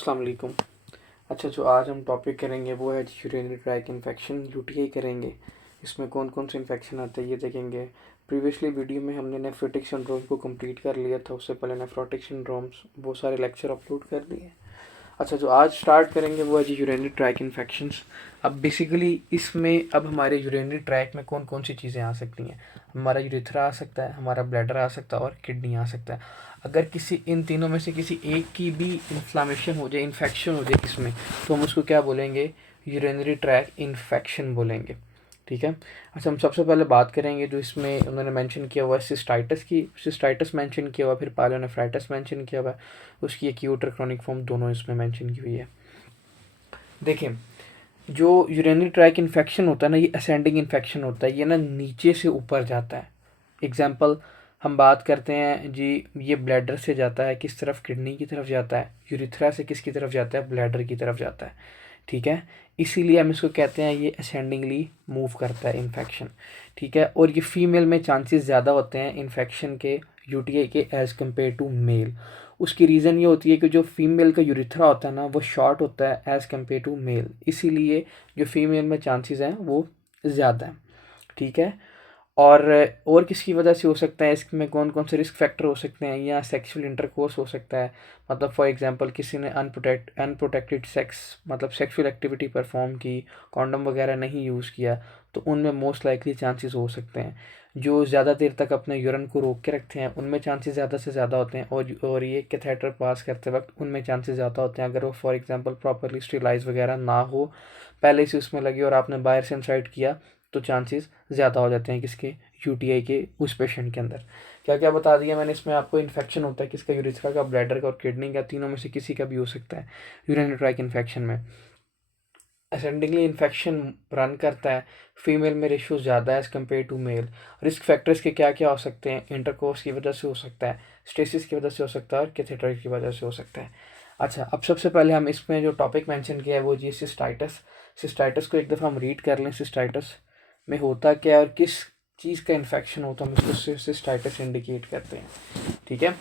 अस्सलाम वालेकुम। अच्छा, जो आज हम टॉपिक करेंगे वो है यूरिनरी ट्रैक इन्फेक्शन, यूटीआई करेंगे। इसमें कौन कौन से इन्फेक्शन आते हैं ये देखेंगे। प्रीवियसली वीडियो में हमने नेफ्रोटिक सिंड्रोम को कंप्लीट कर लिया था, उससे पहले नेफ्रोटिक सिंड्रोम्स वो सारे लेक्चर अपलोड कर दिए। अच्छा, जो आज स्टार्ट करेंगे वो है जी यूरिनरी ट्रैक इन्फेक्शंस। अब बेसिकली इसमें अब हमारे यूरिनरी ट्रैक में कौन कौन सी चीज़ें आ सकती हैं। हमारा यूरिथ्रा आ सकता है, हमारा ब्लैडर आ सकता है और किडनी आ सकता है। अगर किसी इन तीनों में से किसी एक की भी इन्फ्लामेशन हो जाए, इन्फेक्शन हो जाए इसमें, तो हम उसको क्या बोलेंगे, यूरिनरी ट्रैक इन्फेक्शन बोलेंगे। ठीक है। अच्छा, हम सबसे पहले बात करेंगे जो इसमें उन्होंने मेंशन किया हुआ है सिस्टाइटिस की। सिस्टाइटिस मेंशन किया हुआ, फिर पायलोनेफ्राइटिस मेंशन किया हुआ है। उसकी एक्यूट और क्रॉनिक फॉर्म दोनों इसमें मेंशन की हुई है। देखिए, जो यूरिनरी ट्रैक इन्फेक्शन होता है ना, ये असेंडिंग इन्फेक्शन होता है। ये ना नीचे से ऊपर जाता है। एग्जाम्पल हम बात करते हैं जी, ये ब्लैडर से जाता है किस तरफ, किडनी की तरफ जाता है। यूरिथ्रा से किसकी तरफ जाता है, ब्लैडर की तरफ जाता है। ठीक है। इसीलिए हम इसको कहते हैं ये असेंडिंगली मूव करता है इन्फेक्शन। ठीक है। और ये फीमेल में चांसेस ज़्यादा होते हैं इन्फेक्शन के, यूटीआई के, एज़ कम्पेयर टू मेल। उसकी रीज़न ये होती है कि जो फीमेल का यूरिथ्रा होता है ना, वो शॉर्ट होता है एज़ कम्पेयर टू मेल। इसीलिए जो फीमेल में चांसेस हैं वो ज़्यादा हैं। ठीक है। और किसकी वजह से हो सकता है, इसमें कौन कौन से रिस्क फैक्टर हो सकते हैं, या सेक्सुअल इंटरकोर्स हो सकता है। मतलब फॉर एग्जांपल किसी ने अनप्रोटेक्टेड सेक्स, मतलब सेक्सुअल एक्टिविटी परफॉर्म की, कॉन्डम वगैरह नहीं यूज़ किया, तो उनमें मोस्ट लाइकली चांसेस हो सकते हैं। जो ज़्यादा देर तक अपने यूरिन को रोक के रखते हैं उनमें चांसेस ज़्यादा से ज़्यादा होते हैं। और ये कैथेटर पास करते वक्त उनमें चांसेस ज़्यादा होते हैं, अगर वो फॉर एग्जांपल प्रॉपरली स्टेरिलाइज वगैरह ना हो, पहले से उसमें लगी और आपने बाहर से इंसाइड किया, तो चांसेस ज़्यादा हो जाते हैं किसके, यूटीआई के उस पेशेंट के अंदर। क्या क्या बता दिया मैंने इसमें आपको। इन्फेक्शन होता है किसका, यूरिथ्रा का, ब्लैडर का और किडनी का। तीनों में से किसी का भी हो सकता है यूरिनरी ट्रैक इन्फेक्शन में। असेंडिंगली इन्फेक्शन रन करता है, फीमेल में रेशियो ज़्यादा है as compare to male. Risk factors के क्या क्या हो सकते हैं, इंटरकोर्स की वजह से हो सकता है, स्टेसिस की वजह से हो सकता है और कैथेटर की वजह से हो सकता है। अच्छा, अब सबसे पहले हम इसमें जो टॉपिक मेंशन किया है वो जी सिस्टाइटिस। सिस्टाइटिस को एक दफ़ा हम रीड कर लें। सिस्टाइटिस में होता क्या है और किस चीज़ का इन्फेक्शन होता है, हम उसको सिस्टाइटिस इंडिकेट करते हैं। ठीक है।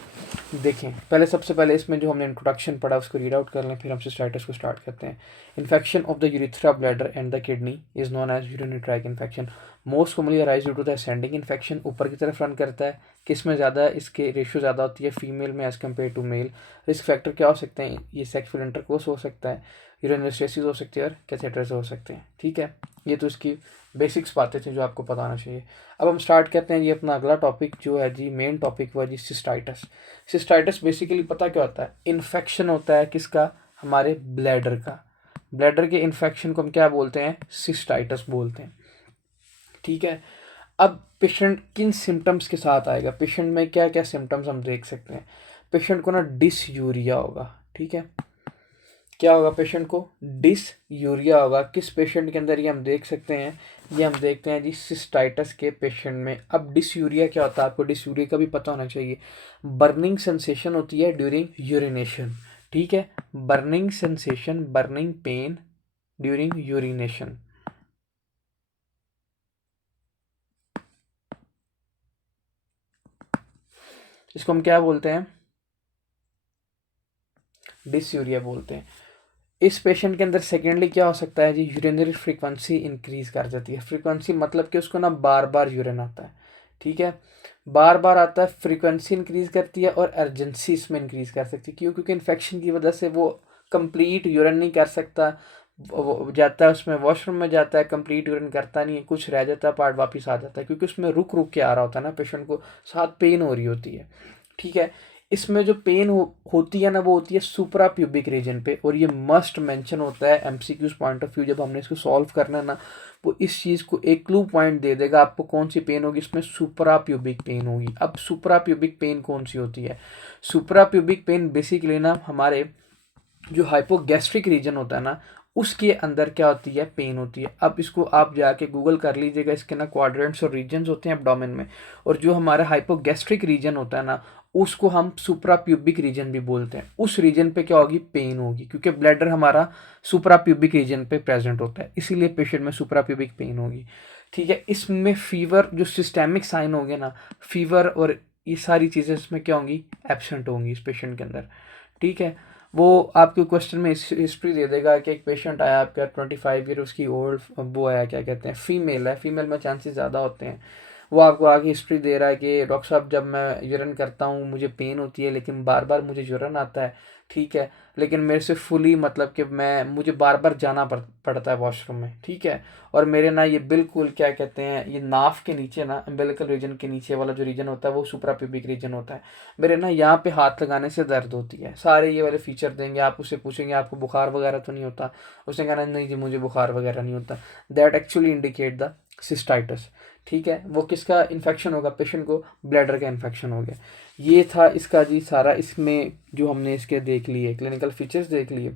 देखें, पहले सबसे पहले इसमें जो हमने इंट्रोडक्शन पढ़ा उसको रीड आउट कर लें, फिर हम सिस्टाइटिस को स्टार्ट करते हैं। Infection of the urethra, bladder and the kidney is known as urinary tract infection. Most commonly arise due to the ascending infection, ऊपर की तरफ रन करता है। किस में ज़्यादा, इसके रेशियो ज़्यादा होती है फीमेल में as compare to male. Risk factor क्या हो सकते हैं, ये सेक्सुअल इंटरकोर्स हो सकता है, यूरिनरी स्टेसिस हो सकती है और कैथेटर्स हो सकते हैं। ठीक है। ये तो इसकी बेसिक्स बातें थी जो आपको पता होना चाहिए। अब हम स्टार्ट करते हैं जी अपना अगला टॉपिक जो है जी, मेन टॉपिक हुआ जी सिस्टाइटिस। सिस्टाइटिस बेसिकली पता क्या होता है, इन्फेक्शन होता है किसका, हमारे ब्लैडर का। ब्लैडर के इन्फेक्शन को हम क्या बोलते हैं, सिस्टाइटिस बोलते हैं। ठीक है। अब पेशेंट किन सिम्टम्स के साथ आएगा, पेशेंट में क्या क्या सिम्टम्स हम देख सकते हैं। पेशेंट को ना डिसयूरिया होगा। ठीक है। क्या होगा, पेशेंट को डिसयूरिया होगा। किस पेशेंट के अंदर ये हम देख सकते हैं, ये हम देखते हैं जी सिस्टाइटिस के पेशेंट में। अब डिसयूरिया क्या होता है, आपको डिसयूरिया का भी पता होना चाहिए। बर्निंग सेंसेशन होती है ड्यूरिंग यूरिनेशन। ठीक है। Burning sensation, burning pain during urination. इसको हम क्या बोलते हैं, डिसयूरिया बोलते हैं। इस पेशेंट के अंदर सेकेंडली क्या हो सकता है जी, यूरिनरी फ्रीक्वेंसी इंक्रीज कर जाती है। फ्रीक्वेंसी मतलब कि उसको ना बार बार यूरिन आता है। ठीक है। बार बार आता है, फ्रीक्वेंसी इंक्रीज करती है और अर्जेंसी इसमें इंक्रीज कर सकती है। क्यों, क्योंकि इन्फेक्शन की वजह से वो कंप्लीट यूरिन नहीं कर सकता। वो जाता है उसमें वॉशरूम में जाता है, कंप्लीट यूरिन करता नहीं है, कुछ रह जाता है, पार्ट वापस आ जाता है, क्योंकि उसमें रुक रुक के आ रहा होता है ना पेशेंट को, साथ पेन हो रही होती है। ठीक है। इसमें जो पेन होती है ना, वो होती है सुपरा प्यूबिक रीजन पे, और ये मस्ट मेंशन होता है एमसीक्यूज पॉइंट ऑफ व्यू। जब हमने इसको सॉल्व करना है ना, वो इस चीज़ को एक क्लू पॉइंट दे देगा आपको, कौन सी पेन होगी, इसमें सुपरा प्यूबिक पेन होगी। अब सुपरा प्यूबिक पेन कौन सी होती है, सुपरा प्यूबिक पेन बेसिकली ना हमारे जो हाइपोगैस्ट्रिक रीजन होता है ना, उसके अंदर क्या होती है, पेन होती है। अब इसको आप जाके गूगल कर लीजिएगा, इसके ना क्वाड्रेंट्स और रीजन्स होते हैं एब्डोमेन में, और जो हमारा हाइपोगैस्ट्रिक रीजन होता है ना, उसको हम सुप्राप्यूबिक रीजन भी बोलते हैं। उस रीजन पे क्या होगी, पेन होगी, क्योंकि ब्लैडर हमारा सुप्राप्यूबिक रीजन पे प्रेजेंट होता है, इसीलिए पेशेंट में सुप्राप्यूबिक पेन होगी। ठीक है। इसमें फीवर, जो सिस्टेमिक साइन हो गए ना, फीवर और ये सारी चीज़ें इसमें क्या होंगी, एब्सेंट होंगी इस पेशेंट के अंदर। ठीक है। वो आपके क्वेश्चन में हिस्ट्री दे देगा कि एक पेशेंट आया आपका 25 ईयर, उसकी ओल्ड वो आया, क्या कहते हैं, फीमेल है, फीमेल में चांसेस ज़्यादा होते हैं। वो आपको आगे हिस्ट्री दे रहा है कि डॉक्टर साहब जब मैं यूरिन करता हूँ मुझे पेन होती है, लेकिन बार बार मुझे यूरिन आता है, ठीक है, लेकिन मेरे से फुली मतलब कि मुझे बार बार जाना पड़ता है वॉशरूम में, ठीक है। और मेरे ना ये बिल्कुल क्या कहते हैं, ये नाफ के नीचे ना, अम्बिलिकल रीजन के नीचे वाला जो रीजन होता है वो सुप्राप्यूबिक रीजन होता है, मेरे ना यहाँ पे हाथ लगाने से दर्द होती है, सारे ये वाले फीचर देंगे। आप उससे पूछेंगे आपको बुखार वगैरह तो नहीं होता, उसने कहना नहीं जी मुझे बुखार वगैरह नहीं होता। That actually indicate the cystitis, ठीक है। वो किसका इन्फेक्शन होगा, पेशेंट को ब्लैडर का इन्फेक्शन हो गया। ये था इसका जी सारा, इसमें जो हमने इसके देख लिए क्लिनिकल फीचर्स देख लिए,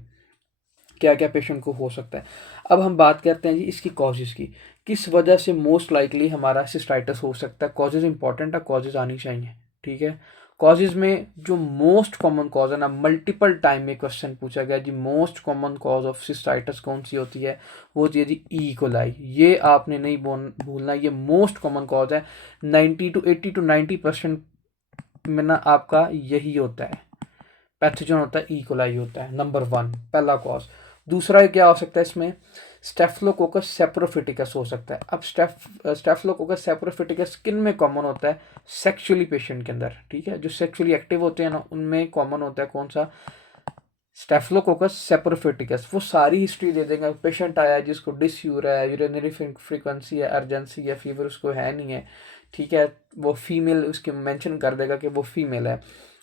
क्या क्या पेशेंट को हो सकता है। अब हम बात करते हैं जी इसकी कॉजेज़ की, किस वजह से मोस्ट लाइकली हमारा सिस्टाइटिस हो सकता है। कॉजेज़ इंपॉर्टेंट है, कॉजेज़ आनी चाहिए, ठीक है। कॉजेज़ में जो मोस्ट कॉमन कॉज है ना, मल्टीपल टाइम में क्वेश्चन पूछा गया जी, most common cause of cystitis कौन सी होती है, वो होती है जी ई कोलाई। ये आपने नहीं भूलना, ये मोस्ट कॉमन कॉज है। 80 to 90% में ना आपका यही होता है, पैथोजन होता है, ई कोलाई होता है, नंबर 1 पहला कॉज। दूसरा क्या हो सकता है इसमें, स्टेफिलोकोकस सेप्रोफिटिकस हो सकता है। अब स्टेफिलोकोकस सेप्रोफिटिकस किन में कॉमन होता है, सेक्सुअली पेशेंट के अंदर, ठीक है, जो सेक्सुअली एक्टिव होते हैं ना उनमें कॉमन होता है कौन सा, स्टेफिलोकोकस सेप्रोफिटिकस। वो सारी हिस्ट्री दे देंगे, पेशेंट आया है जिसको डिसयूर है, यूरिनरी फ्रीक्वेंसी है, अर्जेंसी है, फीवर उसको है नहीं है, ठीक है, वो फीमेल उसके मेंशन कर देगा कि वो फीमेल है,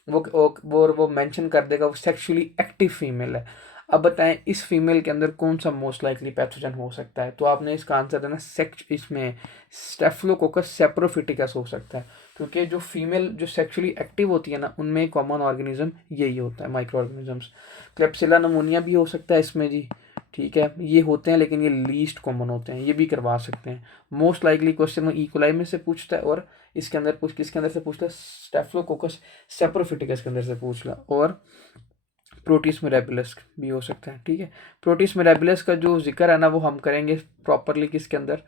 वो मेंशन कर देगा वो सेक्सुअली एक्टिव फीमेल है। अब बताएं इस फीमेल के अंदर कौन सा मोस्ट लाइकली पैथोजन हो सकता है, तो आपने इसका आंसर देना सेक्स, इसमें स्टेफिलोकोकस सेप्रोफिटिकस हो सकता है, क्योंकि जो फीमेल जो सेक्सुअली एक्टिव होती है ना उनमें कॉमन ऑर्गेनिज्म यही होता है, माइक्रो ऑर्गेनिजम्स। क्लेप्सिला नमोनिया भी हो सकता है इसमें जी, ठीक है, ये होते हैं लेकिन ये लीस्ट कॉमन होते हैं, ये भी करवा सकते हैं। मोस्ट लाइकली क्वेश्चन में इकोलाई में से पूछता है, और इसके अंदर पूछ किसके अंदर से पूछता है, स्टेफिलोकोकस सेप्रोफिटिकस के अंदर से पूछ ला। और प्रोटीज मिराबिलस भी हो सकता है, ठीक है। प्रोटीज मिराबिलस का जो जिक्र है ना वो हम करेंगे प्रॉपरली किसके अंदर,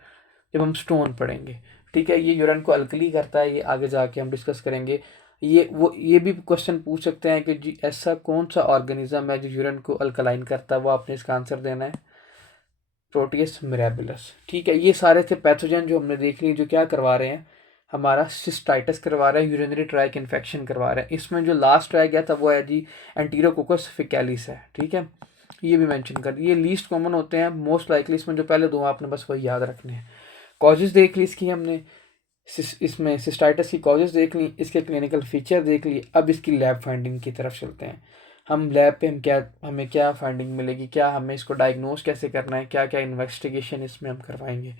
जब हम स्टोन पढ़ेंगे, ठीक है। ये यूरिन को अल्कली करता है, ये आगे जाके हम डिस्कस करेंगे। ये भी क्वेश्चन पूछ सकते हैं कि जी ऐसा कौन सा ऑर्गेनिज्म है जो यूरिन को अल्कलाइन करता है, वो आपने इसका आंसर देना है प्रोटियस मिराबिलस, ठीक है। ये सारे थे पैथोजन जो हमने देख लिए, जो क्या करवा रहे हैं, हमारा सिस्टाइटिस करवा रहा है, यूरिनरी ट्रैक इन्फेक्शन करवा रहा है। इसमें जो लास्ट रह गया था वो है जी एंटीरोकोकस फेकैलिस है, ठीक है, ये भी मेंशन कर, ये लीस्ट कॉमन होते हैं मोस्ट लाइकली। इसमें जो पहले दो आपने बस वही याद रखने हैं। कॉजेज देख ली इसकी हमने, इसमें सिस्टाइटिस की कॉजेज देख ली, इसके क्लिनिकल फीचर देख लिए। अब इसकी लैब फाइंडिंग की तरफ चलते हैं। हम लैब पे हमें क्या फाइंडिंग मिलेगी, क्या हमें इसको डायग्नोस कैसे करना है, क्या क्या इन्वेस्टिगेशन इसमें हम करवाएंगे,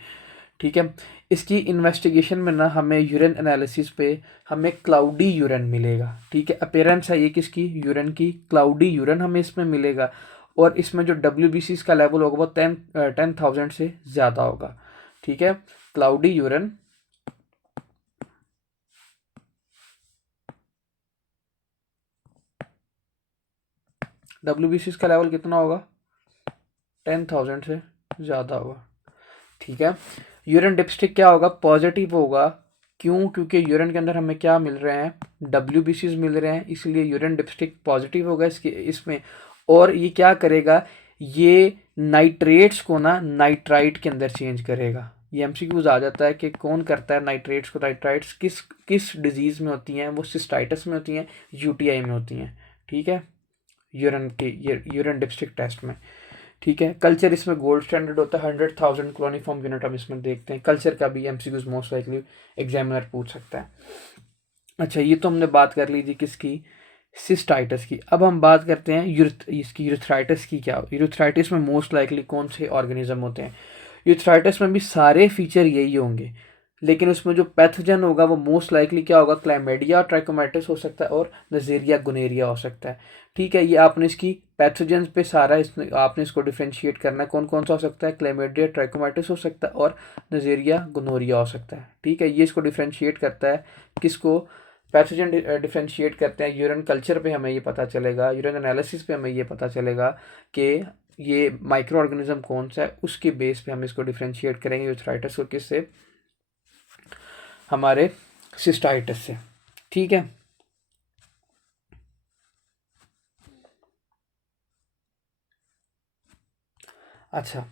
ठीक है। इसकी इन्वेस्टिगेशन में ना हमें यूरिन एनालिसिस पे हमें क्लाउडी यूरिन मिलेगा, ठीक है। अपीयरेंस है ये किसकी, यूरिन की, क्लाउडी यूरिन हमें इसमें मिलेगा। और इसमें जो WBC का लेवल होगा वो 10,000 से ज़्यादा होगा, ठीक है। क्लाउडी यूरिन WBC का लेवल कितना होगा, 10,000 से ज़्यादा होगा, ठीक है। यूरिन डिप्स्टिक क्या होगा, पॉजिटिव होगा। क्यों, क्योंकि यूरिन के अंदर हमें क्या मिल रहे हैं, WBCs मिल रहे हैं, इसलिए यूरिन डिप्स्टिक पॉजिटिव होगा इसके इसमें। और ये क्या करेगा, ये नाइट्रेट्स को ना नाइट्राइट के अंदर चेंज करेगा। ये MCQs आ जाता है कि कौन करता है नाइट्रेट्स को, नाइट्राइट्स किस किस डिजीज़ में होती हैं, वो सिस्टाइटिस में होती हैं, UTI में होती हैं, ठीक है, यूरिन डिप्स्टिक टेस्ट में, ठीक है। कल्चर इसमें गोल्ड स्टैंडर्ड होता है, 100,000 क्लोनिफॉर्म यूनिट हम इसमें देखते हैं। कल्चर का भी MCQs मोस्ट लाइकली एग्जामिनर पूछ सकता है। अच्छा, ये तो हमने बात कर ली थी किसकी, सिस्टाइटिस की। अब हम बात करते हैं इसकी यूरेथ्राइटिस की। क्या यूरेथ्राइटिस में मोस्ट लाइकली कौन से ऑर्गेनिज्म होते हैं, यूरेथ्राइटिस में भी सारे फीचर यही होंगे, लेकिन उसमें जो पैथोजन होगा वो मोस्ट लाइकली क्या होगा, क्लैमिडिया ट्राइकोमाइटिस हो सकता है, और नज़ेरिया गुनेरिया हो सकता है, ठीक है। ये आपने इसकी पैथोजन पे सारा इसमें आपने इसको डिफ्रेंशिएट करना है, कौन कौन सा हो सकता है, क्लैमिडिया ट्राइकोमाइटिस हो सकता है, और नज़ेरिया गुनोरिया हो सकता है, ठीक है। ये इसको डिफ्रेंशिएट करता है, किसको, पैथोजन डिफ्रेंशिएट करते हैं। यूरिन कल्चर पे हमें ये पता चलेगा, यूरिन एनालिसिस पे हमें ये पता चलेगा कि ये माइक्रो ऑर्गेनिज्म कौन सा है, उसके बेस पे हम इसको डिफ्रेंशिएट करेंगे यूरेथ्राइटिस को, किससे, हमारे सिस्टाइटिस से, ठीक है। अच्छा,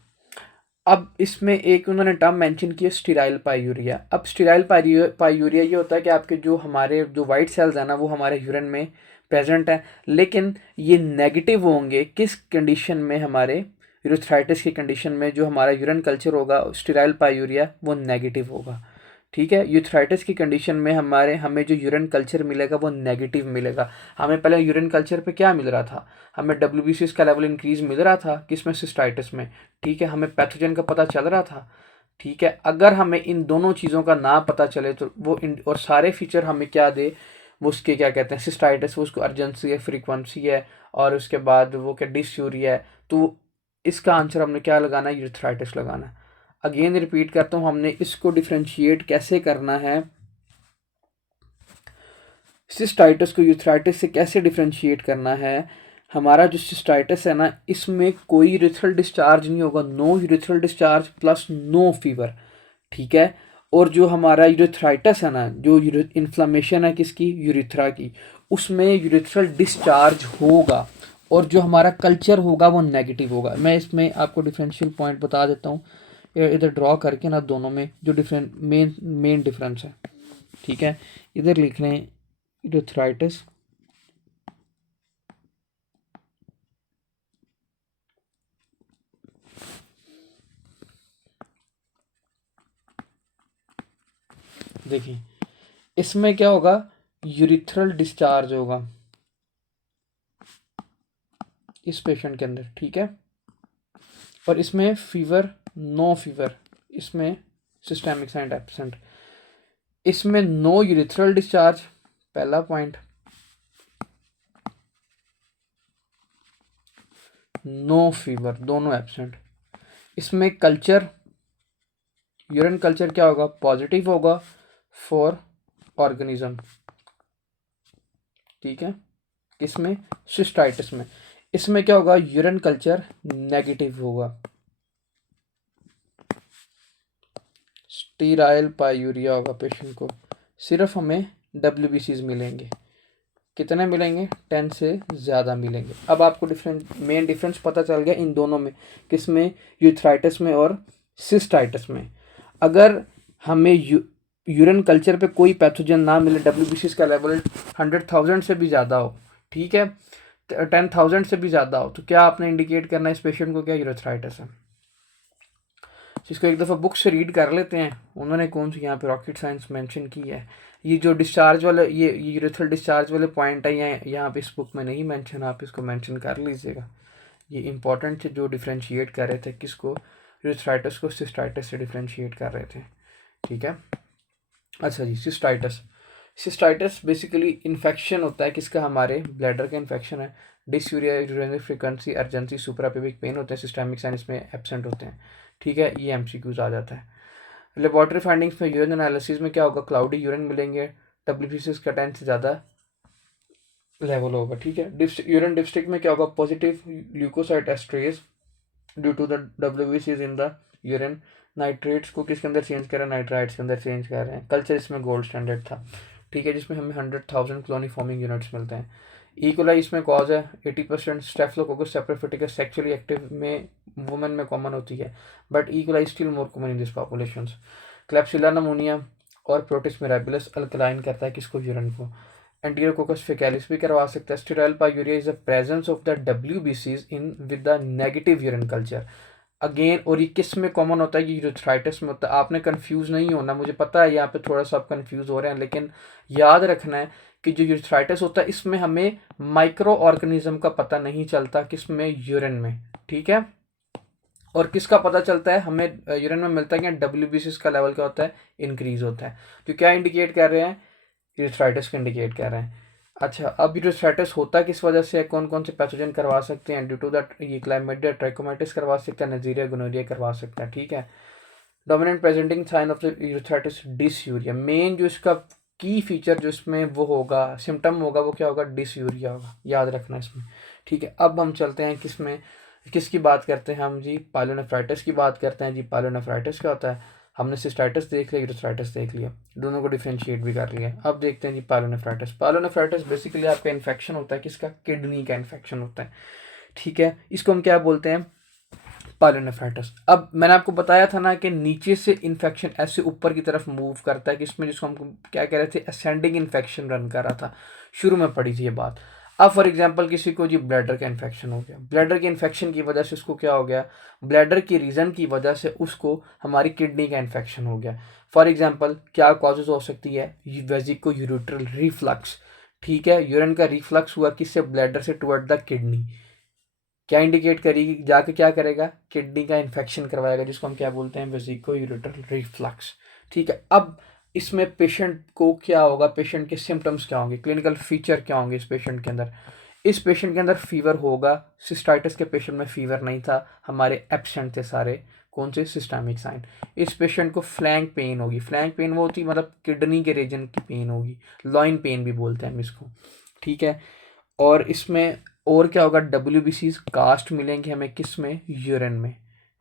अब इसमें एक उन्होंने टर्म मेंशन किया स्टीराइल पायूरिया। अब स्टीराइल पायूरिया ये होता है कि आपके जो हमारे जो वाइट सेल्स हैं ना वो हमारे यूरिन में प्रेजेंट है, लेकिन ये नेगेटिव होंगे किस कंडीशन में, हमारे यूरेथ्राइटिस की कंडीशन में जो हमारा यूरिन कल्चर होगा स्टीराइल पायूरिया वो नेगेटिव होगा। ठीक है, यूरेथ्राइटिस की कंडीशन में हमें जो यूरिन कल्चर मिलेगा वो नेगेटिव मिलेगा। हमें पहले यूरिन कल्चर पे क्या मिल रहा था, हमें WBCs का लेवल इंक्रीज मिल रहा था किसमें, सिस्टाइटिस में। ठीक है, हमें पैथोजन का पता चल रहा था। ठीक है, अगर हमें इन दोनों चीज़ों का ना पता चले तो और सारे फीचर हमें क्या दे, वो उसके क्या कहते हैं सिस्टाइटिस, वो उसको अर्जेंसी है, फ्रीक्वेंसी है, और उसके बाद वो क्या डिस्यूरिया है, तो इसका आंसर हमने क्या लगाना है, यूरेथ्राइटिस लगाना है। अगेन रिपीट करता हूँ, हमने इसको डिफ्रेंशिएट कैसे करना है, सिस्टाइटिस को यूरेथ्राइटिस से कैसे डिफ्रेंशिएट करना है। हमारा जो सिस्टाइटिस है ना इसमें कोई यूरेथ्रल डिस्चार्ज नहीं होगा, no urethral discharge plus no fever. ठीक है, और जो हमारा यूरेथ्राइटिस है ना, जो इन्फ्लामेशन है किसकी, यूरेथ्रा की, उसमें यूरेथ्रल डिस्चार्ज होगा और जो हमारा कल्चर होगा वो नेगेटिव होगा। मैं इसमें आपको डिफरेंशियल पॉइंट बता देता हूँ इधर ड्रॉ करके ना, दोनों में जो डिफरेंट मेन डिफरेंस है। ठीक है, इधर लिख रहे हैं यूरेथ्राइटिस, देखिए इसमें क्या होगा, यूरिथ्रल डिस्चार्ज होगा इस पेशेंट के अंदर। ठीक है, और इसमें फीवर, नो फीवर, इसमें सिस्टेमिक साइंड एब्सेंट, इसमें नो यूरिथ्रल डिस्चार्ज, पहला पॉइंट, नो फीवर, दोनों एब्सेंट। इसमें कल्चर, यूरिन कल्चर क्या होगा, पॉजिटिव होगा फॉर ऑर्गेनिज्म। ठीक है, किसमें, सिस्टाइटिस में। इसमें क्या होगा, यूरिन कल्चर नेगेटिव होगा, स्टीराइल पायूरिया होगा पेशेंट को। सिर्फ हमें WBCs मिलेंगे, कितने मिलेंगे, 10 से ज़्यादा मिलेंगे। अब आपको मेन डिफरेंस पता चल गया इन दोनों में, किसमें, यूरेथ्राइटिस में और सिस्टाइटिस में। अगर हमें यूरिन कल्चर पे कोई पैथोजन ना मिले, WBCs का लेवल 100,000 से भी ज़्यादा हो, ठीक है, 10,000 से भी ज़्यादा हो, तो क्या आपने इंडिकेट करना है इस पेशेंट को क्या यूरेथ्राइटिस है। जिसको एक दफ़ा बुक से रीड कर लेते हैं, उन्होंने कौन सी यहाँ पे रॉकेट साइंस मेंशन की है। ये जो डिस्चार्ज वाले, ये यूरेथ्रल डिस्चार्ज वाले पॉइंट है यहाँ पे इस बुक में नहीं मेंशन, आप इसको मेंशन कर लीजिएगा। ये इंपॉर्टेंट थे, जो डिफ्रेंशिएट कर रहे थे किसको, यूरेथ्राइटिस को सिस्टाइटिस से डिफ्रेंशिएट कर रहे थे। ठीक है, अच्छा जी, सिस्टाइटिस। सिस्टाइटिस बेसिकली इन्फेक्शन होता है किसका, हमारे ब्लैडर का इन्फेक्शन है। Dysuria, urinary frequency, urgency, suprapubic pain होते हैं, सिस्टेमिक साइन इसमें एब्सेंट होते हैं। ठीक है, ये MCQs आ जाता है। लेबॉर्ट्री फाइंडिंग्स में यूरिन एनालिसिस में क्या होगा, क्लाउडी यूरिन मिलेंगे, WBCs का 10 से ज़्यादा लेवल होगा। ठीक है, यूरिन डिस्ट्रिक्ट में क्या होगा, positive leukocyte esterase due to the WBCs in the urine. Nitrates को किसके अंदर चेंज कर रहे हैं, नाइट्राइट्स के अंदर चेंज कर रहे हैं। कल्चर इसमें गोल्ड स्टैंडर्ड था। ठीक है, जिसमें हमें 100,000 कॉलोनी फॉर्मिंग यूनिट्स मिलते हैं। इकोलाई इसमें कॉज है, 80%। स्टेफिलोकोकस सेप्रोफिटिकस सेक्सुअली एक्टिव में वुमेन में कॉमन होती है, but E coli still more common in this population. Klebsiella pneumonia और प्रोटिस मिराबिलस अल्कलाइन करता है किसको, यूरिन को। एंटीरोकोकस फेकैलिस भी करवा सकता है। Sterile पायूरिया is the presence of the WBCs in with the negative urine culture. Again, और ये किस में कॉमन होता है, ये यूरेथ्राइटिस में होता है। आपने कंफ्यूज नहीं होना, मुझे पता है यहाँ पे थोड़ा सा आप कंफ्यूज हो रहे हैं, लेकिन याद रखना है कि जो यूरेथ्राइटिस होता है इसमें हमें माइक्रो ऑर्गेनिज्म का पता नहीं चलता, किसमें, यूरिन में। ठीक है, और किसका पता चलता है, हमें यूरिन में मिलता है कि WBCs का लेवल क्या होता है, इंक्रीज होता है। तो क्या इंडिकेट कर रहे हैं, यूरेथ्राइटिस को इंडिकेट कर रहे हैं। अच्छा, अब यूरेथ्राइटिस होता किस वजह से है, कौन कौन से पैथोजन करवा सकते हैं, ड्यू टू दैट ये क्लाइमेडिया, ट्राइकोमाइटिस करवा सकता है, नजीरिया, गोनोरिया करवा सकता है। ठीक है, dominant presenting sign of the urethritis, dysuria. Main जो इसका की फीचर जो इसमें वो होगा, सिम्टम होगा, वो क्या होगा, डिसयूरिया होगा, याद रखना इसमें। ठीक है, अब हम चलते हैं किसमें, किसकी बात करते हैं हम जी, पायलोनेफ्राइटिस की बात करते हैं जी। पायलोनेफ्राइटिस क्या होता है, हमने सिस्टाइटिस देख लिया, यूरेथ्राइटिस देख लिया, दोनों को डिफ्रेंशिएट भी कर लिया। अब देखते हैं जी पायलोनेफ्राइटिस। पायलोनेफ्राइटिस बेसिकली आपका इन्फेक्शन होता है किसका, किडनी का इन्फेक्शन होता है। ठीक है, इसको हम क्या बोलते हैं, पायलोनेफ्राइटिस। अब मैंने आपको बताया था ना कि नीचे से इन्फेक्शन ऐसे ऊपर की तरफ मूव करता है, कि इसमें जिसको हम क्या कह रहे थे, असेंडिंग इन्फेक्शन रन कर रहा था, शुरू में पड़ी थी ये बात। अब फॉर एग्जांपल किसी को जी ब्लैडर का इन्फेक्शन हो गया, ब्लैडर के इन्फेक्शन की वजह से उसको क्या हो गया, ब्लैडर की रीज़न की वजह से उसको हमारी किडनी का इन्फेक्शन हो गया। फॉर एग्जांपल क्या कॉजेज हो सकती है, वेजिको यूरिट्रल रिफ्लक्स। ठीक है, यूरिन का रिफ्लक्स हुआ किससे, ब्लैडर से टुवर्ड द किडनी, क्या इंडिकेट करेगी, जाके क्या करेगा, किडनी का इन्फेक्शन करवाएगा, जिसको हम क्या बोलते हैं, वेसिको यूरेटर रिफ्लक्स। ठीक है, अब इसमें पेशेंट को क्या होगा, पेशेंट के सिम्टम्स क्या होंगे, क्लिनिकल फीचर क्या होंगे इस पेशेंट के अंदर। इस पेशेंट के अंदर फीवर होगा, सिस्टाइटिस के पेशेंट में फीवर नहीं था, हमारे एब्सेंट थे सारे कौन से, सिस्टमिक साइन। इस पेशेंट को फ्लैंक पेन होगी, फ्लैंक पेन वो होती मतलब किडनी के रीजन की पेन होगी, लॉइन पेन भी बोलते हैं हम इसको। ठीक है, और इसमें और क्या होगा, डब्ल्यू कास्ट मिलेंगे हमें किस में, यूरिन में।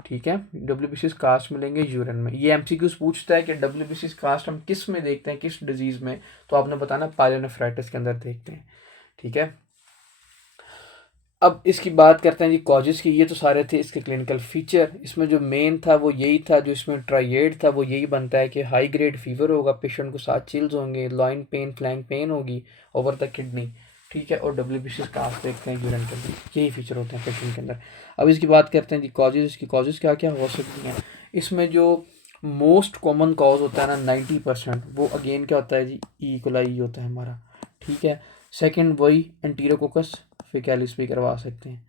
ठीक है, डब्ल्यू कास्ट मिलेंगे यूरिन में। ये एमसीक्यूज पूछता है कि डब्ल्यू कास्ट हम किस में देखते हैं, किस डिजीज में, तो आपने बताना पायलोनेफ्राइटिस के अंदर देखते हैं। ठीक है, अब इसकी बात करते हैं जी कॉजेज की। ये तो सारे थे इसके क्लिनिकल फीचर, इसमें जो मेन था वो यही था, जो इसमें ट्राइएड था वो यही बनता है कि हाई ग्रेड फीवर होगा, पेशेंट को साथ चिल्स होंगे, लॉइन पेन, फ्लैंक पेन होगी ओवर द किडनी। ठीक है, और डब्ल्यू कास्ट देखते हैं यूरिन के अंदर, यही फीचर होते हैं पेशेंट के अंदर। अब इसकी बात करते हैं जी कॉजेज, इसकी कॉजेज क्या क्या हो सकती हैं। इसमें जो मोस्ट कॉमन कॉज होता है ना 90%, वो अगेन क्या होता है जी, ई कोलाई होता है हमारा। ठीक है, सेकंड वही एंटीरोकोकस फेकैलिस भी करवा सकते हैं।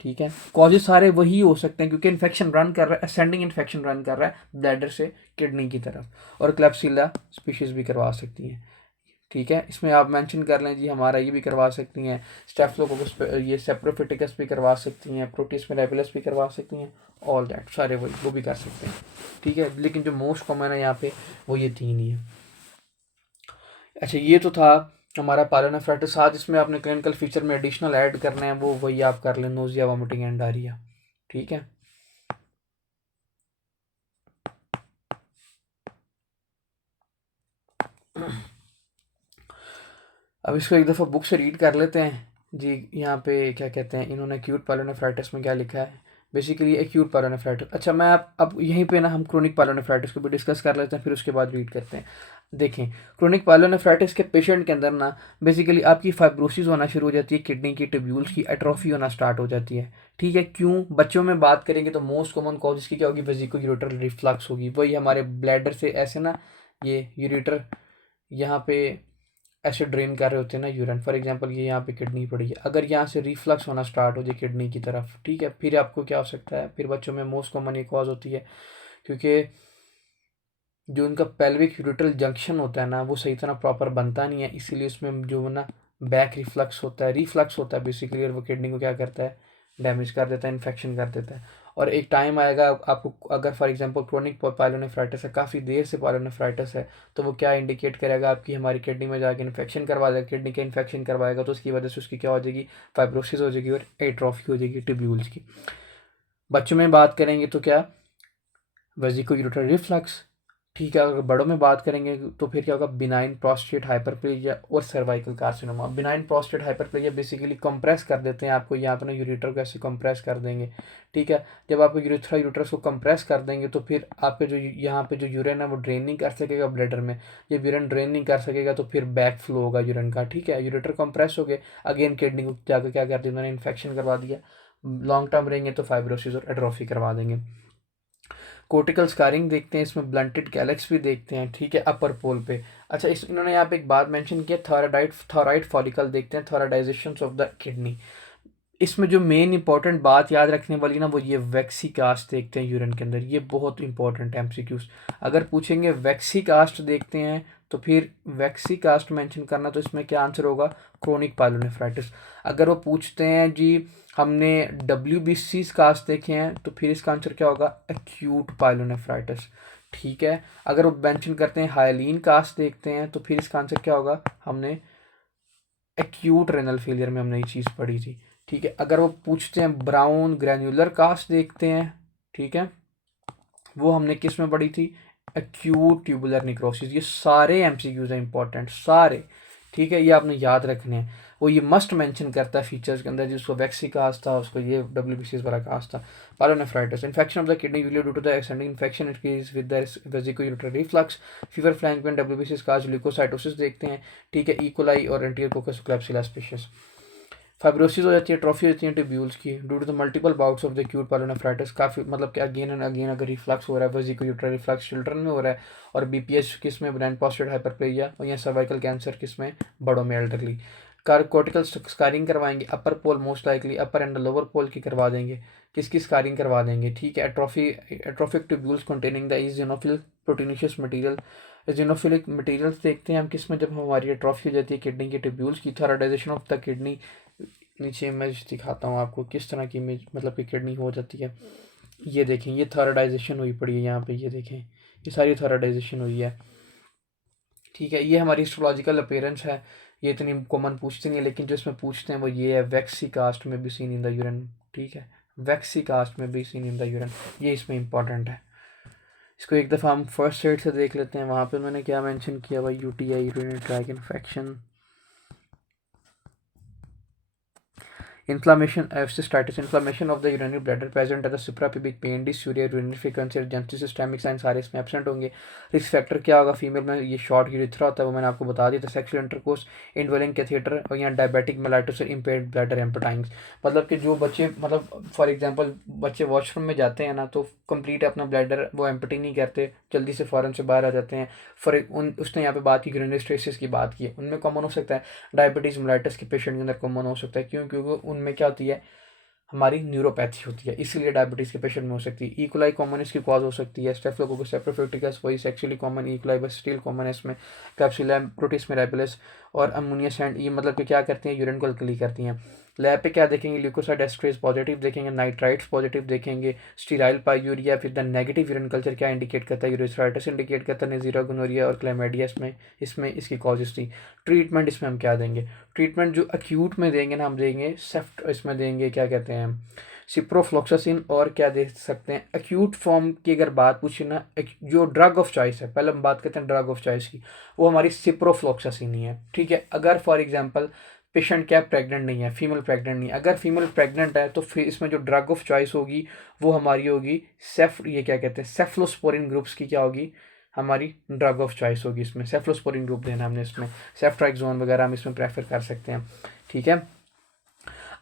ठीक है, कॉजेज सारे वही हो सकते हैं क्योंकि इन्फेक्शन रन कर रहा है, असेंडिंग इन्फेक्शन रन कर रहा है ब्लैडर से किडनी की तरफ, और क्लेप्सिला स्पीशीज भी करवा सकती हैं। ठीक है, इसमें आप मेंशन कर लें जी, हमारा ये भी करवा सकती हैं, स्टेफिलोकोकस, ये सेप्रोफिटिकस भी करवा सकती हैं, प्रोटिस मिराबिलिस भी करवा सकती हैं, ऑल दैट सारे वही वो भी कर सकते हैं। ठीक है, लेकिन जो मोस्ट कॉमन है यहाँ पे वो ये तीन ही है। अच्छा, ये तो था हमारा पायलोनेफ्राइटिस। साथ इसमें आपने क्लिनिकल फीचर में एडिशनल ऐड करने हैं, वो वही आप कर लें, नोजिया, वॉमिटिंग एंड डायरिया। ठीक है, अब इसको एक दफ़ा बुक से रीड कर लेते हैं जी। यहाँ पे क्या कहते हैं इन्होंने, एक्यूट पायलोनेफ्राइटिस में क्या लिखा है, बेसिकली एक्यूट पायलोनेफ्राइटिस। अच्छा, मैं आप अब यहीं पे ना हम क्रोनिक पायलोनेफ्राइटिस को भी डिस्कस कर लेते हैं, फिर उसके बाद रीड करते हैं। देखें, क्रोनिक पायलोनेफ्राइटिस के पेशेंट के अंदर ना बेसिकली आपकी फाइब्रोसिस होना शुरू हो जाती है, किडनी की ट्यूब्यूल्स की एट्रोफी होना स्टार्ट हो जाती है। ठीक है, क्यों, बच्चों में बात करेंगे तो मोस्ट कॉमन कॉज इसकी क्या होगी, वेसिको यूरेटर रिफ्लक्स होगी, वही हमारे ब्लैडर से ऐसे ना, ये यूरेटर यहाँ पे ऐसे ड्रेन कर रहे होते हैं ना यूरिन। फॉर एग्जांपल ये यहाँ पे किडनी पड़ी है, अगर यहाँ से रिफ्लक्स होना स्टार्ट हो जाए किडनी की तरफ, ठीक है, फिर आपको क्या हो सकता है, फिर बच्चों में मोस्ट कॉमन ये कॉज होती है क्योंकि जो उनका पेल्विक यूरेटरल जंक्शन होता है ना वो सही तरह प्रॉपर बनता नहीं है, इसीलिए उसमें जो ना बैक रिफ्लक्स होता है, रिफ्लक्स होता है बेसिकली, और वो किडनी को क्या करता है, डैमेज कर देता है, इन्फेक्शन कर देता है। और एक टाइम आएगा आपको, अगर फॉर एग्जांपल क्रोनिक पायलोनेफ्राइटिस है, काफ़ी देर से पायलोनेफ्राइटिस है, तो वो क्या इंडिकेट करेगा आपकी, हमारी किडनी में जाके इन्फेक्शन करवा देगा, किडनी का इन्फेक्शन करवाएगा, तो उसकी वजह से उसकी क्या हो जाएगी, फाइब्रोसिस हो जाएगी और एट्रोफी हो जाएगी ट्यूब्यूल्स की। बच्चों में बात करेंगे तो क्या, वेजिको यूरेटर रिफ्लक्स। ठीक है, अगर बड़ों में बात करेंगे तो फिर क्या होगा, बिनाइन प्रोस्टेट हाइपरप्लेजिया और cervical carcinoma. Benign prostate hyperplasia basically compress कर देते हैं आपको यहाँ पे ना, यूरेटर को ऐसे कंप्रेस कर देंगे। ठीक है, जब आपको यूरेथ्रा यूट्रस को कंप्रेस कर देंगे तो फिर आपके जो यहाँ पे जो यूरिन है वो ड्रेन नहीं कर सकेगा ब्लैडर में, जब यूरिन ड्रेन नहीं कर सकेगा तो फिर बैक फ्लो होगा यूरिन का। ठीक है, यूरेटर कंप्रेस हो गए, अगेन किडनी को जाकर क्या कर दिया उन्होंने, इन्फेक्शन करवा दिया, लॉन्ग टर्म रहेंगे तो फाइब्रोसिस और एट्रोफी करवा देंगे। कोर्टिकल स्कारिंग देखते हैं, इसमें ब्लंटेड कैलेक्स भी देखते हैं। ठीक है, अपर पोल पे। अच्छा, इस इन्होंने यहाँ पे एक बात मेंशन किया, थॉराइड फॉलिकल देखते हैं, थॉराइडाइजेशन ऑफ द किडनी। इसमें जो मेन इंपॉर्टेंट बात याद रखने वाली ना वो ये वैक्सीकास्ट देखते हैं यूरिन के अंदर, ये बहुत इंपॉर्टेंट है एमसीक्यूज। अगर पूछेंगे वैक्सीकास्ट देखते हैं तो फिर वैक्सीकास्ट मेंशन करना, तो इसमें क्या आंसर होगा, क्रोनिक पायलोनेफ्राइटिस। अगर वो पूछते हैं जी हमने डब्ल्यू कास्ट देखे हैं तो फिर इसका आंसर क्या होगा, एक्यूट पायलोनेफ्राइटिस। ठीक है, अगर वो मेंशन करते हैं हाइलीन कास्ट देखते हैं तो फिर इसका आंसर क्या होगा, हमने एक्यूट रेनल फेलियर में हमने ये चीज़ पढ़ी थी। ठीक है, अगर वो पूछते हैं ब्राउन ग्रैन्युलर कास्ट देखते हैं, ठीक है, वो हमने किस में पढ़ी थी, एक्यूट ट्यूबुलर निक्रोसिस। ये सारे एमसीक्यूज हैं इंपॉर्टेंट सारे। ठीक है, ये आपने याद रखने हैं। वो ये मस्ट मेंशन करता है फीचर्स के अंदर, जिसको वेक्सिकास था, उसको ये WBCS वाला कास था। Pyelonephritis, infection of the kidney usually due to the extending infection increase with the vesicular reflux, fever, flank pain, WBCS casts, leukocytosis देखते हैं, ठीक है, इकोलाई और एंटीरियोकोकस क्लैप्सिला स्पीशीज। फाइब्रोसिस हो जाती है, ट्रॉफी होती है ट्यूब्यूल्स की due to the multiple bouts of the acute pyelonephritis, काफ़ी मतलब कि अगेन एंड अगेन अगर रिफ्लक्स हो रहा है, वेसिकुलर रिफ्लक्स चिल्ड्रन में हो रहा है, और BPH किस में, ब्रेन पॉस्टेड हाइपरप्लेजिया, और यहाँ सर्वाइकल कैंसर किस में, बड़ों में एल्डरली। कॉर्टिकल स्कारिंग करवाएंगे, upper pole most likely, upper and lower pole की करवा देंगे, किसकी स्कारिंग करवा देंगे, ठीक है। Atrophic tubules containing the eosinophil proteinaceous material, eosinophilic materials देखते हैं हम किस में, जब हमारी एट्रोफी हो जाती है किडनी के ट्यूब्यूल्स की। थॉराइडाइजेशन ऑफ द किडनी, नीचे इमेज दिखाता हूँ आपको किस तरह की इमेज मतलब कि किडनी हो जाती है। ये देखें, ये थॉराइडाइजेशन हुई पड़ी है यहाँ पे, ये देखें, ये सारी थॉराइडाइजेशन हुई है, ठीक है। ये हमारी हिस्टोलॉजिकल अपीयरेंस है, ये इतनी कॉमन पूछते नहीं है, लेकिन जो इसमें पूछते हैं वो ये है, वेक्सिकास्ट में भी सीन इन द यूरिन, ठीक है, वेक्सिकास्ट में भी सीन इन द यूरिन, ये इसमें इंपॉर्टेंट है। इसको एक दफ़ा हम फर्स्ट साइड से देख लेते हैं, वहाँ पे मैंने क्या मेंशन किया भाई, UTI urinary tract infection, inflammation, cystitis, inflammation of the urinary bladder present at the suprapubic pain, dysuria, urinary frequency, urgency, systemic signs सारे इसमें एबसेंट होंगे। रिस्क फैक्टर क्या होगा, फीमेल में ये शॉर्ट यूरिथ्रा होता है, वो मैंने आपको बता दिया था, सेक्सुअल इंटरकोर्स, इनवेलिंग कैथेटर, और यहाँ डायबिटिक मेलाइटस और इम्पेयर्ड ब्लैडर एम्पटाइम्स। मतलब कि जो बच्चे मतलब फॉर एग्जांपल बच्चे वॉशरूम में जाते हैं ना, तो कंप्लीट अपना ब्लैडर वो एम्पटी नहीं करते, जल्दी से फ़ौरन से बाहर आ जाते हैं। उसने यहाँ पे बात की यूरिनरी स्ट्रेसेस की बात की है, उनमें कॉमन हो सकता है डायबिटीज़ मेलाइटस के पेशेंट के अंदर कॉमन हो सकता है, क्यों, क्योंकि उनमें क्या होती है, हमारी न्यूरोपैथी होती है, इसलिए डायबिटीज़ के पेशेंट में हो सकती है। इकोलाई कॉमन इसकी कॉज हो सकती है, स्टेफिलोकोकस सेप्रोफिटिकस वही सेक्सुअली कॉमन, इकोलाई बस स्टिल कॉमन है इसमें, कैप्सुला प्रोटिस मिराबिलिस और अमोनिया सैंड, ये मतलब कि क्या करती हैं, यूरिन को अल्कली करती हैं। लैब पे क्या देखेंगे, ल्यूकोसाइड एस्ट्रेज पॉजिटिव देखेंगे, नाइट्राइट्स पॉजिटिव देखेंगे, स्टीराइल पायूरिया, फिर द नेगेटिव यूरिन कल्चर क्या इंडिकेट करता है, यूरिथ्राइटिस इंडिकेट करता है, नेज़ीरिया गोनोरिया और क्लैमिडिया इसमें इसकी कॉजेज थी। ट्रीटमेंट इसमें हम क्या देंगे, ट्रीटमेंट जो अक्यूट में देंगे ना, हम देंगे सेफ्ट, इसमें देंगे क्या कहते हैं, सिप्रोफ्लॉक्सासिन, और क्या दे सकते हैं अक्यूट फॉर्म की अगर बात पूछे ना, जो ड्रग ऑफ चॉइस है, पहले हम बात करते हैं ड्रग ऑफ चॉइस की, वो हमारी सिप्रोफ्लॉक्सासिन ही है, ठीक है। अगर फॉर एग्जांपल पेशेंट क्या प्रेग्नेंट नहीं है, फीमेल प्रेग्नेंट नहीं है, अगर फीमेल प्रेग्नेंट है तो फिर इसमें जो ड्रग ऑफ चॉइस होगी वो हमारी होगी ये क्या कहते हैं, सेफ्लोस्पोरिन ग्रुप्स की क्या होगी, हमारी ड्रग ऑफ चॉइस होगी, इसमें सेफ्लोस्पोरिन ग्रुप देना हमने, इसमें सेफ्ट्राइक्सोन वगैरह हम इसमें प्रेफर कर सकते हैं, ठीक है।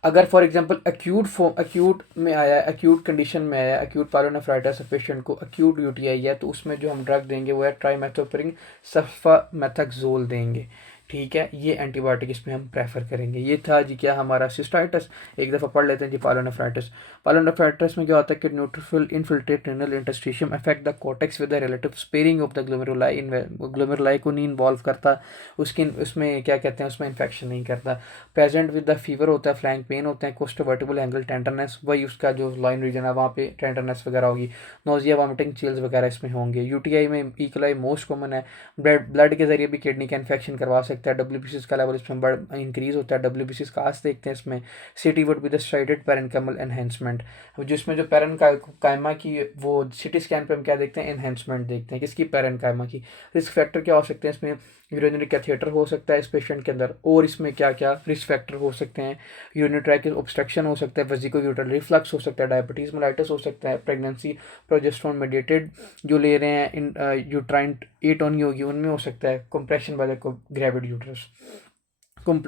अगर फॉर एग्जांपल अक्यूट में आया, अक्यूट कंडीशन में आया, अक्यूट पायलोनेफ्राइटिस पेशेंट को अक्यूट UTI है, तो उसमें जो हम ड्रग देंगे वो है ट्राइमेथोप्रिन सल्फामेथाक्सोल देंगे, ठीक है। ये एंटीबायोटिक इसमें हम प्रेफर करेंगे। ये था जी क्या हमारा सिस्टाइटिस, एक दफ़ा पढ़ लेते हैं जी पायलोनेफ्राइटिस में क्या होता है कि neutrophil infiltrate renal interstitium affect the cortex with the relative sparing of the glomeruli को नहीं इन्वॉल्व करता, उसमें क्या कहते हैं, उसमें इन्फेक्शन नहीं करता। प्रेजेंट विद द फीवर होता है, फ्लैंक पेन होते हैं, कोस्टोवर्टिबल एंगल टेंडरनेस, वही उसका जो लाइन रीजन है वहाँ पे टेंडरनेस वगैरह होगी, नोजिया वॉमिटिंग चिल्स वगैरह इसमें होंगे। UTI में इकोलाई मोस्ट कॉमन है, ब्लड के जरिए भी किडनी का इन्फेक्शन करवा सकता है, WBCS का लेवल इसमें बड़ा इंक्रीज होता है, WBCS कास देखते हैं इसमें। CT would be the striated parenchymal enhancement, जिसमें जो पैरेनकाइमा की वो सिटी स्कैन पे हम क्या देखते हैं, एनहेंसमेंट देखते हैं, किसकी, पैरेनकाइमा की। रिस्क फैक्टर क्या हो सकते हैं इसमें, यूरिनरी कैथेटर हो सकता है इस पेशेंट के अंदर, और इसमें क्या क्या रिस्क फैक्टर हो सकते हैं, यूरिनरी ट्रैक ऑब्स्ट्रक्शन हो सकता है, वेसिकुलर रिफ्लक्स हो सकता है, डायबिटीज़ मेलाइटिस हो सकता है, प्रेगनेंसी प्रोजेस्टेरोन मेडिएटेड जो ले रहे हैं इन यूट्राइन एट होनी होगी उनमें हो सकता है, कंप्रेशन वाले को ग्रेविड यूट्रस।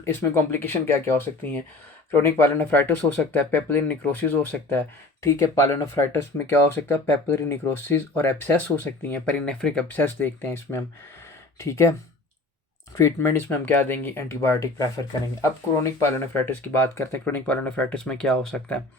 इसमें कॉम्प्लिकेशन क्या क्या हो सकती हैं, क्रोनिक पायलोनेफ्राइटिस हो सकता है, पेपिलरी निक्रोसिस हो सकता है, ठीक है। पायलोनेफ्राइटिस में क्या हो सकता है, पेपिलरी निक्रोसिस और एब्सेस हो सकती हैं, पेरिनेफ्रिक एब्सेस देखते हैं इसमें हम, ठीक है। ट्रीटमेंट इसमें हम क्या देंगे, एंटीबायोटिक प्रेफर करेंगे। अब क्रोनिक पायलोनेफ्राइटिस की बात करते हैं, क्रोनिक पायलोनेफ्राइटिस में क्या हो सकता है,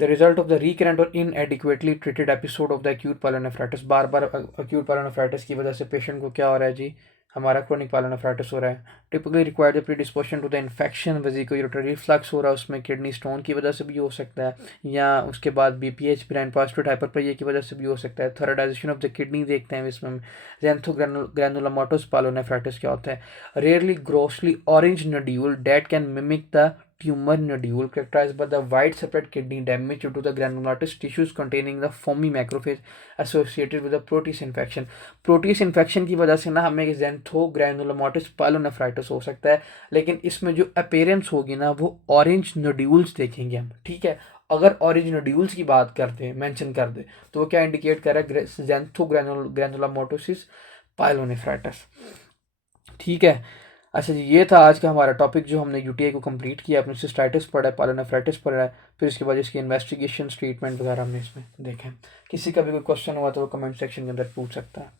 the result of the recurrent और inadequately treated episode of the acute pyelonephritis, बार बार एक्यूट पायलोनेफ्राइटिस की वजह से पेशेंट को क्या हो रहा है जी, हमारा क्रोनिक पायलोनेफ्राइटिस हो रहा है। Typically required the predisposition to the infection, vesicular reflux हो रहा है उसमें, किडनी स्टोन की वजह से भी हो सकता है, या उसके बाद BPH ब्रेन पॉस्टेड हाइपरप्लेजिया की वजह से भी हो सकता है। थॉराइडाइजेशन ऑफ द किडनी देखते हैं इसमें। ज़ैंथोग्रैनुलोमाटोस पायलोनेफ्राइटिस क्या होता है, rarely grossly orange nodule that can mimic the tumor nodule characterized by the widespread kidney damage due to the granulomatous tissues containing the foamy macrophage associated with the proteus infection. proteus infection की वजह से ना हमें xanthogranulomatosis pyelonephritis हो सकता है, लेकिन इसमें जो अपीयरेंस होगी ना वो ऑरेंज नोड्यूल्स देखेंगे हम, ठीक है। अगर ऑरेंज नोड्यूल्स की बात करते हैं, मेंशन कर दे, तो वो क्या इंडिकेट कर रहा है, xanthogranulomatosis pyelonephritis, ठीक है। अच्छा जी, ये था आज का हमारा टॉपिक जो हमने यूटीआई को कंप्लीट किया। अपने सिस्टाइटिस पढ़ा है, पायलोनेफ्राइटिस पढ़ा है, फिर इसके बाद इसकी इन्वेस्टिगेशन ट्रीटमेंट वगैरह हमने इसमें देखे। किसी का भी कोई क्वेश्चन हुआ तो वो कमेंट सेक्शन के अंदर पूछ सकता है।